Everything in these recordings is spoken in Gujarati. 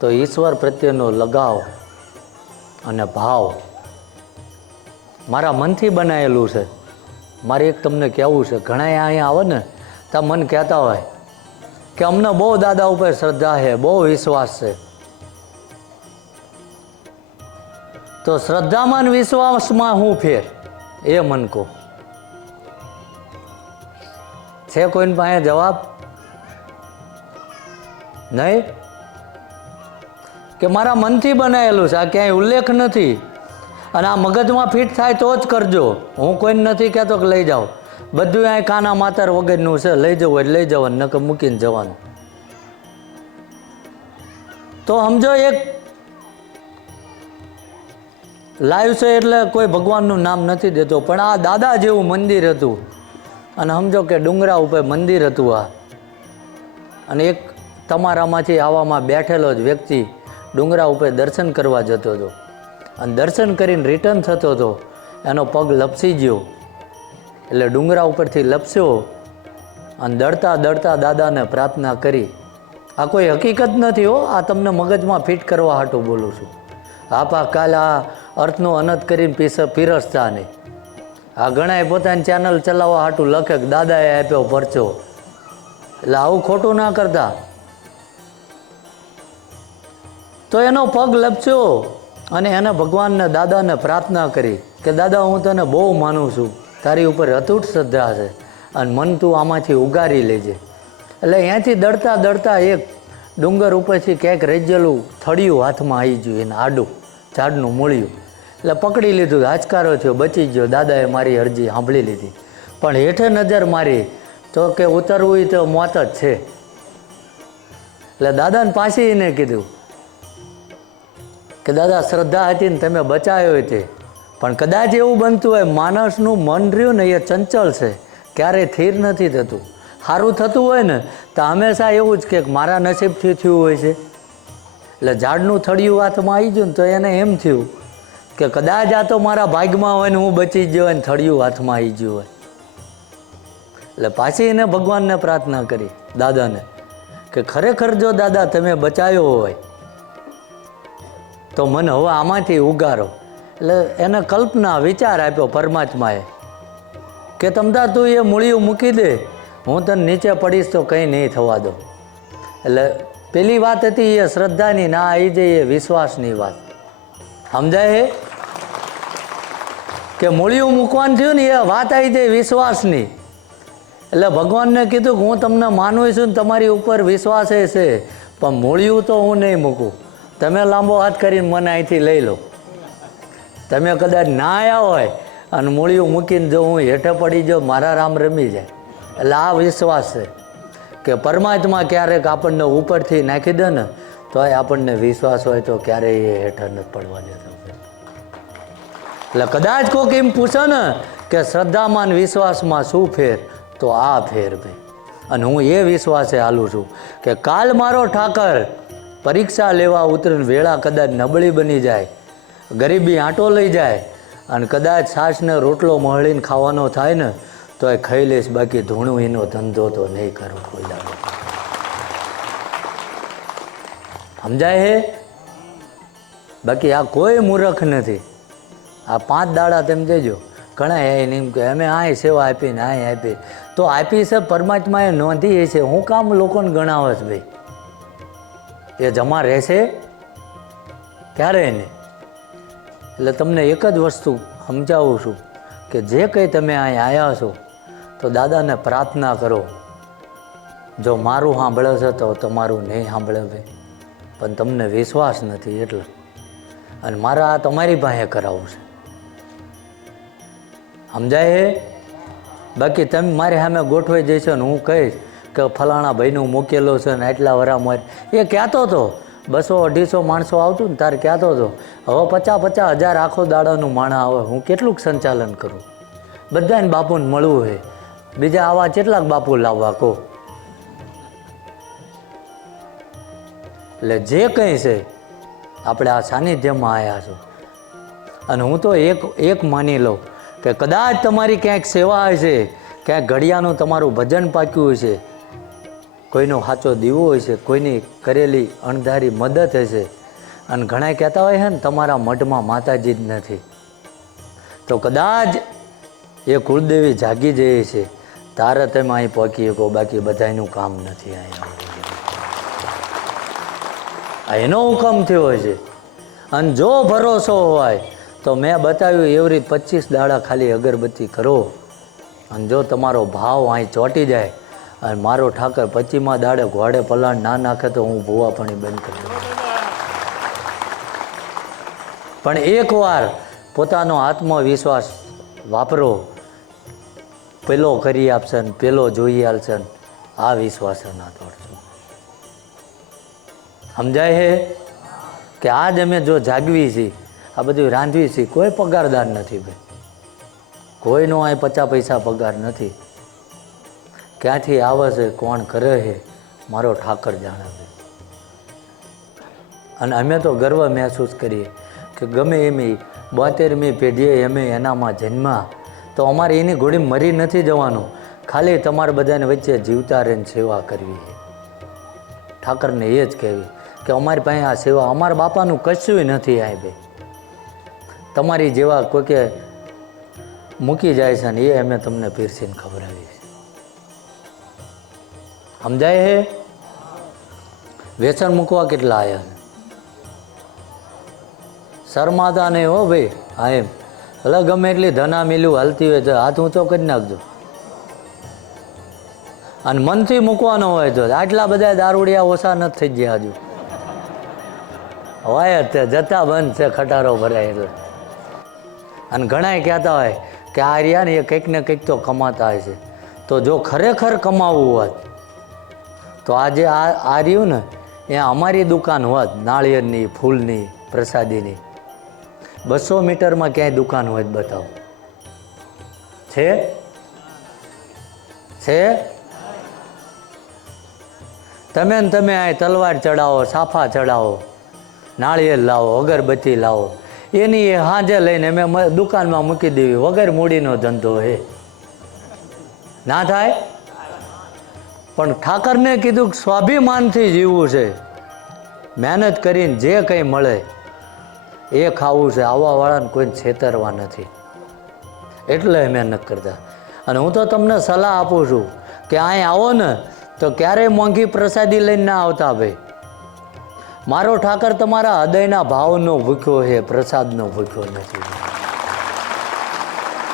તો ઈશ્વર પ્રત્યેનો લગાવ અને ભાવ મારા મનથી બનાવેલું છે. મારે એક તમને કહેવું છે ઘણા અહીંયા આવે ને, ત્યાં મન કહેતા હોય કે અમને બહુ દાદા ઉપર શ્રદ્ધા છે, બહુ વિશ્વાસ છે. તો શ્રદ્ધામાં વિશ્વાસમાં હું ફેર? એ મન કહો. છે કોઈને પાસે જવાબ? નહીં? કે મારા મનથી બનાવેલું છે, આ ક્યાંય ઉલ્લેખ નથી. અને આ મગજમાં ફિટ થાય તો જ કરજો. હું કોઈને નથી કહેતો કે લઈ જાઓ. બધું અહીં કાના માતર વગરનું છે, લઈ જવું એટલે લઈ જવાનું, નકર મૂકીને જવાનું. તો સમજો એક લાઈવ છે એટલે કોઈ ભગવાનનું નામ નથી દેતો, પણ આ દાદા જેવું મંદિર હતું. અને સમજો કે ડુંગરા ઉપર મંદિર હતું આ. અને એક તમારામાંથી આવામાં બેઠેલો જ વ્યક્તિ ડુંગરા ઉપર દર્શન કરવા જતો હતો. અને દર્શન કરીને રિટર્ન થતો હતો. એનો પગ લપસી ગયો. એટલે ડુંગરા ઉપરથી લપસ્યો અને દડતા દડતા દાદાને પ્રાર્થના કરી, આ કોઈ હકીકત નથી હો, આ તમને મગજમાં ફિટ કરવા હાટું બોલું છું. આપા કાલ આ અર્થનો અનંત કરીને પીસ પીરસતા નહીં આ ઘણાએ પોતાની ચેનલ ચલાવવા હાટું લખે દાદાએ આપ્યો પરચો. એટલે આવું ખોટું ના કરતા. તો એનો પગ લપસ્યો અને એને ભગવાનને દાદાને પ્રાર્થના કરી કે, દાદા, હું તને બહુ માનું છું. તારી ઉપર અતૂટ શ્રદ્ધા છે અને મન તું આમાંથી ઉગારી લેજે. એટલે અહીંયાથી દડતા દડતા એક ડુંગર ઉપરથી ક્યાંક રેજેલું થળિયું હાથમાં આવી ગયું, એને આડું, ઝાડનું મૂળ્યું. એટલે પકડી લીધું, હાચકારો થયો, બચી ગયો. દાદાએ મારી અરજી સાંભળી લીધી. પણ હેઠે નજર મારી, તો કે ઉતરવું તો મોત જ છે. એટલે દાદાને પાછી એને કીધું કે દાદા, શ્રદ્ધા હતી ને તમે બચાવ્યો તે. પણ કદાચ એવું બનતું હોય, માણસનું મન રહ્યું ને એ ચંચળ છે. ક્યારેય સ્થિર નથી થતું. સારું થતું હોય ને, તો હંમેશા એવું જ કે મારા નસીબથી થયું હોય છે. એટલે ઝાડનું થળિયું હાથમાં આવી ગયું ને તો એને એમ થયું કે કદાચ આ તો મારા ભાગમાં હોય ને હું બચી ગયો હોય ને થળિયું હાથમાં આવી ગયું હોય. એટલે પાછી એને ભગવાનને પ્રાર્થના કરી, દાદાને, કે ખરેખર જો દાદા તમે બચાવ્યો હોય તો મને હવે આમાંથી ઉગારો. એટલે એને કલ્પના વિચાર આપ્યો પરમાત્માએ કે તમતા તું એ મૂળિયું મૂકી દે, હું તને નીચે પડીશ તો કંઈ નહીં થવા દો. એટલે પેલી વાત હતી એ શ્રદ્ધાની, ના આવી જાય એ વિશ્વાસની વાત. સમજાય હે? કે મૂળિયું મૂકવાનું થયું ને એ વાત આવી જાય વિશ્વાસની. એટલે ભગવાનને કીધું કે હું તમને માનું છું ને તમારી ઉપર વિશ્વાસ છે પણ મૂળિયું તો હું નહીં મૂકું. તમે લાંબો હાથ કરીને મને અહીંથી લઈ લો. તમે કદાચ ના આવ્યા હોય અને મૂળિયું મૂકીને જો હું હેઠે પડી જાઉં, મારા રામ રમી જાય. એટલે આ વિશ્વાસ છે કે પરમાત્મા ક્યારેક આપણને ઉપરથી નાખી દે ને તો આપણને વિશ્વાસ હોય તો ક્યારેય એ હેઠળ નથી પડવા દેતો એટલે કદાચ કોઈક એમ પૂછે ને કે શ્રદ્ધામાં વિશ્વાસમાં શું ફેર? તો આ ફેર ભાઈ. અને હું એ વિશ્વાસે હાલું છું કે કાલ મારો ઠાકર પરીક્ષા લેવા ઉતરીને વેળા કદાચ નબળી બની જાય, ગરીબી આંટો લઈ જાય અને કદાચ સાસને રોટલો મળીને ખાવાનો થાય ને તો એ ખાઈ લઈશ બાકી ધૂણું એનો ધંધો તો નહીં કરું, કોઈ દાડો. સમજાય હે? બાકી આ કોઈ મૂર્ખ નથી. આ પાંચ દાડા તેમ દેજો. ઘણા એ એમ કે અમે આ સેવા આપી ને આ આપી તો આપી છે પરમાત્માએ નોંધી છે. હું કામ લોકોને ગણાવે છે ભાઈ? એ જમા રહેશે ક્યારે નહીં એટલે તમને એક જ વસ્તુ સમજાવું છું કે જે કંઈ તમે અહીં આવ્યા છો, તો દાદાને પ્રાર્થના કરો. જો મારું સાંભળે છે, તો તમારું નહીં સાંભળે ભાઈ. પણ તમને વિશ્વાસ નથી એટલે. અને મારે આ તમારી પાસે કરાવવું છે. સમજાય હે બાકી તમે મારી સામે ગોઠવાઈ જઈશો ને હું કહીશ કે ફલાણા ભાઈનું મૂકેલો છે ને આટલા વરા માર એ કહેતો હતો? બસો અઢીસો માણસો આવતું ને તારે કહેતો હતો? હવે પચાસ પચાસ હજાર આખો દાડાનું માણા આવે. હું કેટલુંક સંચાલન કરું? બધાને બાપુને મળવું છે બીજા આવા કેટલાક બાપુ લાવવા કહો. એટલે જે કંઈ છે, આપણે આ સાનિધ્યમાં આવ્યા છો. અને હું તો એક એક માની લઉં કે કદાચ તમારી ક્યાંક સેવા હશે, ક્યાંક ઘડિયાનું તમારું ભજન પાક્યું હશે કોઈનો સાચો દીવો હોય છે, કોઈની કરેલી અણધારી મદદ હશે અને ઘણા કહેતા હોય છે ને, તમારા મઢમાં માતાજી જ નથી. તો કદાચ એ કુળદેવી જાગી જાય છે. તારે તમે અહીં પહોંચી શકો, બાકી બધાયનું કામ નથી અહીંયા એનો હુકમ થયો છે. અને જો ભરોસો હોય, તો મેં બતાવ્યું એવી પચીસ દાડા ખાલી અગરબત્તી કરો. અને જો તમારો ભાવ અહીં ચોંટી જાય અને મારો ઠાકર પચીમાં દાડે ઘોડે પલાણ ના નાખે તો હું ભૂવાપણી બંધ કરી દઉં. પણ એકવાર પોતાનો આત્મવિશ્વાસ વાપરો, પેલો કરી આપશે ને પેલો જોઈ આવશે ને આ વિશ્વાસ ના તોડશો સમજાય હે? કે આજ અમે જો જાગવી છીએ આ બધું રાંધવી છીએ કોઈ પગારદાર નથી ભાઈ. કોઈનો અહીં પચાસ પૈસા પગાર નથી. ક્યાંથી આવે છે, કોણ કરે છે, મારો ઠાકર જાણે છે. અને અમે તો ગર્વ મહેસૂસ કરીએ કે ગમે એમ બોતેરમી પેઢીએ અમે એનામાં જન્મા તો અમારે એની ઘોડી મરી નથી જવાનું. ખાલી તમારે બધાને વચ્ચે જીવતા રહીને સેવા કરવી ઠાકરને એ જ કહેવી કે અમારી પાસે આ સેવા અમારા બાપાનું કશું નથી આ બે તમારી જેવા કોઈકે મૂકી જાય છે ને એ અમે તમને પીરસીને ખબર છે સમજાય હે? વેસણ મૂકવા કેટલા આવ્યા છે? શરમાતા નહીં હો ભાઈ હા એમ. ભલે ગમે એટલી ધના મિલું હાલતી હોય તો હાથ ઊંચો કરી નાખજો. અને મનથી મૂકવાનો હોય તો આટલા બધા દારૂડિયા ઓછા નથી થઈ ગયા હજુ. હોય જ જતા બંધ છે, ખટારો ભરાય એટલે. અને ઘણાય કહેતા હોય કે આ રહ્યા ને એ કંઈક ને કંઈક તો કમાતા હોય છે. તો જો ખરેખર કમાવવું હોત તો આજે આ આ રહ્યું ને, એ અમારી દુકાન હોત, નાળિયેરની, ફૂલની, પ્રસાદીની. બસો મીટરમાં ક્યાંય દુકાન હોય બતાવો. છે? છે? તમે ને તમે આ તલવાર ચડાવો, સાફા ચડાવો, નાળિયેર લાવો, અગરબત્તી લાવો. એની એ હાજે લઈને મેં દુકાનમાં મૂકી દેવી. વગર મૂડીનો ધંધો હે. ના થાય? પણ ઠાકરને કીધું કે સ્વાભિમાનથી જીવવું છે. મહેનત કરીને જે કંઈ મળે, એ ખાવું છે. આવવાવાળાને કોઈને છેતરવા નથી. એટલે મહેનત કરતા. અને હું તો તમને સલાહ આપું છું કે અહીં આવો ને, તો ક્યારેય મોંઘી પ્રસાદી લઈને ના આવતા ભાઈ. મારો ઠાકર તમારા હૃદયના ભાવનો ભૂખ્યો છે, પ્રસાદનો ભૂખ્યો નથી.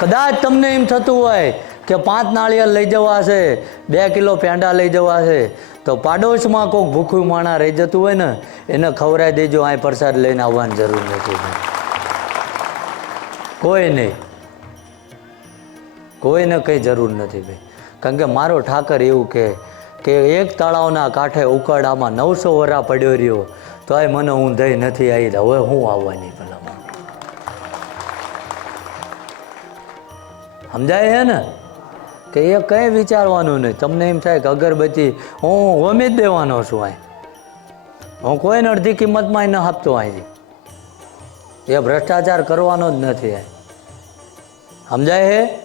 કદાચ તમને એમ થતું હોય કે પાંચ નાળિયેર લઈ જવા છે, બે કિલો પેંડા લઈ જવા છે. તો પાડોશમાં કોઈક ભૂખ્યું માણા રહી જતું હોય ને, એને ખવડાવી દેજો અહીં પ્રસાદ લઈને આવવાની જરૂર નથી. કોઈ નહીં. કોઈને કંઈ જરૂર નથી ભાઈ. કારણ કે મારો ઠાકર એવું કહે કે એક તળાવના કાંઠે ઉકાળામાં નવસો વરા પડ્યો રહ્યો, તો એ મને ઊંધાઈ નથી આવી હવે હું આવવાની ભલામાં સમજાય છે ને? કે એ કંઈ વિચારવાનું નહીં. તમને એમ થાય કે અગરબત્તી હું હોમી જ દેવાનો છું અહીં. હું કોઈને અડધી કિંમતમાં ન આપતો અહીંથી. એ ભ્રષ્ટાચાર કરવાનો જ નથી અહીં. સમજાય હે?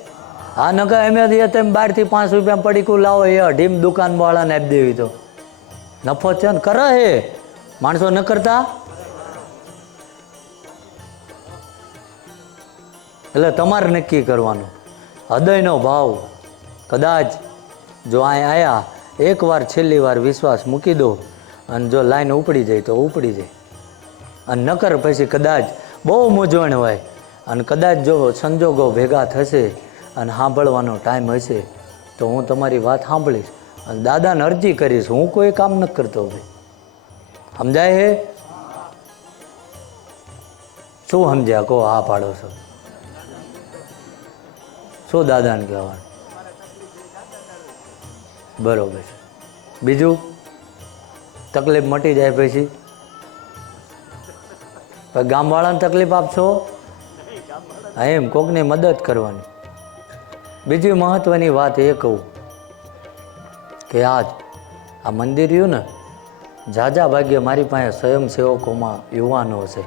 આ નકર એમ એ તમે બારથી પાંચ રૂપિયા પડીકું લાવો, એ અઢીમ દુકાનવાળાને આપી દેવી તો. નફો છે ને કરે હે? માણસો ન કરતા? એટલે તમારે નક્કી કરવાનું. હૃદયનો ભાવ. કદાચ જો અહીં આવ્યા એકવાર છેલ્લી વાર વિશ્વાસ મૂકી દો અને જો લાઈન ઉપડી જાય તો ઉપડી જાય. અને નકર પછી કદાચ બહુ મૂંઝવણ હોય અને કદાચ જો સંજોગો ભેગા થશે અને સાંભળવાનો ટાઈમ હશે, તો હું તમારી વાત સાંભળીશ અને દાદાને અરજી કરીશ. હું કોઈ કામ નથી કરતો ભાઈ સમજાય હે? શું સમજ્યા? કહો, હા પાડો છો. શું દાદાને કહેવાનું? બરોબર બીજું? તકલીફ મટી જાય પછી? ગામવાળાને તકલીફ આપશો? એમ, કોકની મદદ કરવાની. બીજી મહત્વની વાત એ કહું કે આજ આ મંદિર રહ્યું ને ઝાઝા ભાગ્ય મારી પાસે સ્વયંસેવકોમાં યુવાનો છે.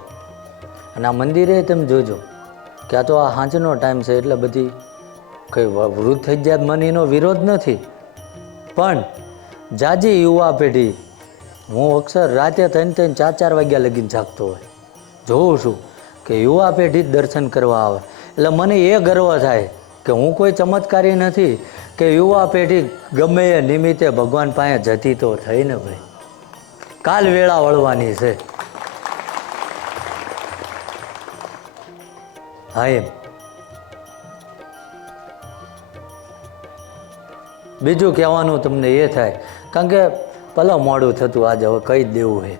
અને આ મંદિરે તમે જોજો કે આ તો આ સાંજનો ટાઈમ છે એટલે બધી કંઈ વૃદ્ધ થઈ જાય મનીનો વિરોધ નથી. પણ જાજી યુવા પેઢી, હું અક્ષર રાતે થઈને થઈને ચાર ચાર વાગ્યા લગીને જાગતો હોય. જોઉં છું કે યુવા પેઢી જ દર્શન કરવા આવે. એટલે મને એ ગર્વ થાય કે હું કોઈ ચમત્કારી નથી કે યુવા પેઢી ગમે એ નિમિત્તે ભગવાન પાસે જતી તો થઈ ને ભાઈ. કાલ વેળા વળવાની છે. હા એમ. બીજું કહેવાનું તમને એ થાય, કારણ કે ભલે મોડું થતું આજે હવે કહી દેવું છે.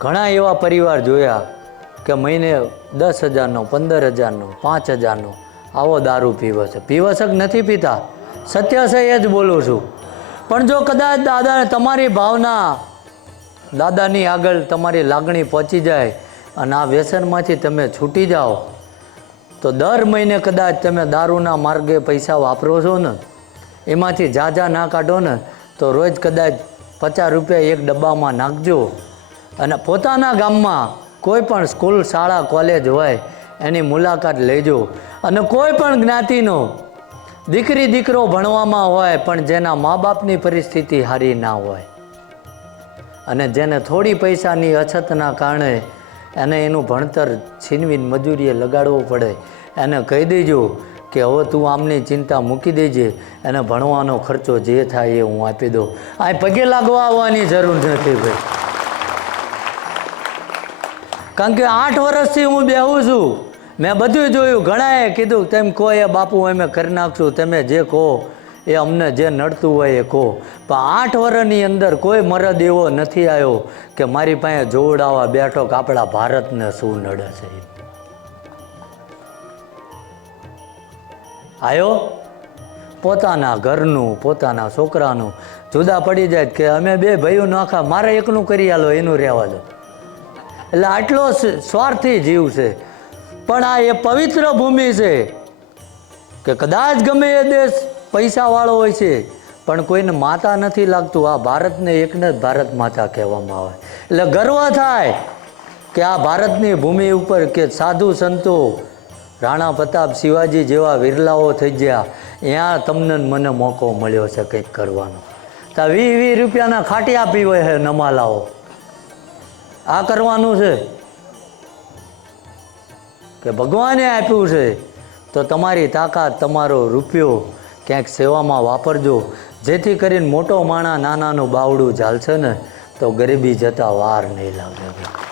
ઘણા એવા પરિવાર જોયા કે મહિને દસ હજારનો, પંદર હજારનો, પાંચ હજારનો આવો દારૂ પીવે છે. પીવે છે નથી પીતા. સત્ય છે એ જ બોલું છું. પણ જો કદાચ દાદા તમારી ભાવના, દાદાની આગળ તમારી લાગણી પહોંચી જાય અને આ વ્યસનમાંથી તમે છૂટી જાઓ, તો દર મહિને કદાચ તમે દારૂના માર્ગે પૈસા વાપરો છો ને એમાંથી ઝાઝા ના કાઢો ને તો રોજ કદાચ પચાસ રૂપિયા એક ડબ્બામાં નાખજો. અને પોતાના ગામમાં કોઈ પણ સ્કૂલ, શાળા, કોલેજ હોય એની મુલાકાત લેજો. અને કોઈ પણ જ્ઞાતિનો દીકરી, દીકરો ભણવામાં હોય પણ જેના મા બાપની પરિસ્થિતિ સારી ના હોય અને જેને થોડી પૈસાની અછતના કારણે એને એનું ભણતર છીનવીને મજૂરીએ લગાડવું પડે, એને કહી દેજો કે હવે તું આમની ચિંતા મૂકી દેજે, એને ભણવાનો ખર્ચો જે થાય એ હું આપી દઉં. આ પગે લાગવા આવવાની જરૂર નથી ભાઈ. કારણ કે આઠ વર્ષથી હું બેહું છું. મેં બધું જોયું, ઘણાએ કીધું, તેમ કહો એ બાપુ, અમે કરી નાખશું, તમે જે કહો, એ અમને જે નડતું હોય એ કહો. પણ આઠ વર્ષની અંદર કોઈ મરદ એવો નથી આવ્યો કે મારી પાસે જોવડાવવા બેઠો કે આપણા ભારતને શું નડે છે. આવ્યો પોતાના ઘરનું, પોતાના છોકરાનું જુદા પડી જાય કે અમે બે ભાઈઓ નાખા મારે એકનું કરી આલો, એનું રહેવા દો. એટલે આટલો સ્વાર્થી જીવ છે. પણ આ એ પવિત્ર ભૂમિ છે કે કદાચ ગમે એ દેશ પૈસાવાળો હોય છે, પણ કોઈને માતા નથી લાગતું. આ ભારતને એકને જ ભારત માતા કહેવામાં આવે. એટલે ગર્વ થાય કે આ ભારતની ભૂમિ ઉપર કે સાધુ સંતો રાણા પ્રતાપ શિવાજી જેવા વિરલાઓ થઈ ગયા. ત્યાં તમને મને મોકો મળ્યો છે કંઈક કરવાનો. તો વીસ વીસ રૂપિયાના ખાટિયા પીવે છે નમાલાઓ. આ કરવાનું છે? કે ભગવાને આપ્યું છે? તો તમારી તાકાત તમારો રૂપિયો ક્યાંક સેવામાં વાપરજો. જેથી કરીને મોટો માણા નાનાનું બાવડું ઝાલશે ને, તો ગરીબી જતા વાર નહીં લાગે.